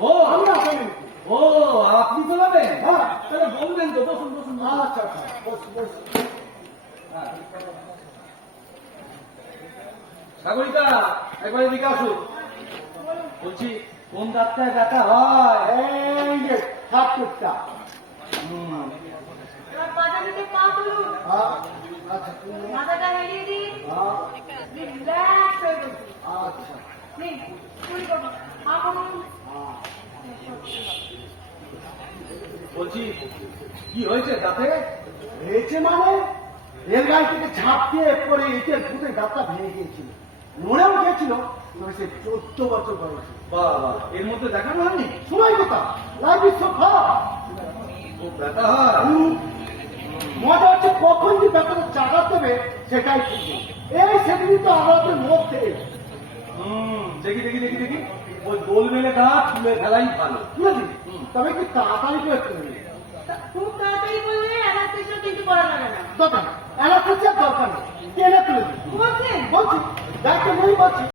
ও। আমি আসামি ও আপনি চলাবেন হ্যাঁ। তাহলে বলবেন তো বসুন বসুন। বসুন। আচ্ছা আচ্ছা। বস বস হ্যাঁ। সাগরিকা একবার এদিকে আসুন বলছি কোন দাঁতটায় ব্যথা হয়? এই যে পা তুলুন। হ্যাঁ আচ্ছা মাথাটা হেলিয়ে দিন। হ্যাঁ রিল্যাক্স হয়ে বসুন আচ্ছা নিন কুড়ি করুন পা করুন হ্যাঁ বলছি কি হয়েছে দাঁতে? হয়েছে মানে? রেলগাড়ি থেকে ঝাঁপ দিয়ে পরে ইটের ফুটে গাছটা ভেঙে গিয়েছিল। মরেও গিয়েছিল তবে সে চোদ্দ বছর বয়সে। বাবা এর মধ্যে দেখানো হয়নি? সময় কথা? লাইফ ইজ সো ফাস্ট ব্যথা মজা হচ্ছে কখন যে ব্যাপারটা চাকা দেবে সেটাই এই সেদিনই তো আমাদের মধ্যে দেখি দেখি। ওই গোল মেলে দাঁত তুলে ফেলাই ভালো। বুঝলি তবে একটু তাড়াতাড়ি করে করবে তা- খুব তাড়াতাড়ি বললে অ্যানাস্থেশিয়া কিন্তু করা যাবে না। দরকার নেই। অ্যানাস্থেসিয়ার দরকার নেই। টেনে তুলে দিই বলছেন? বলছি। ডাক্তার বলছি।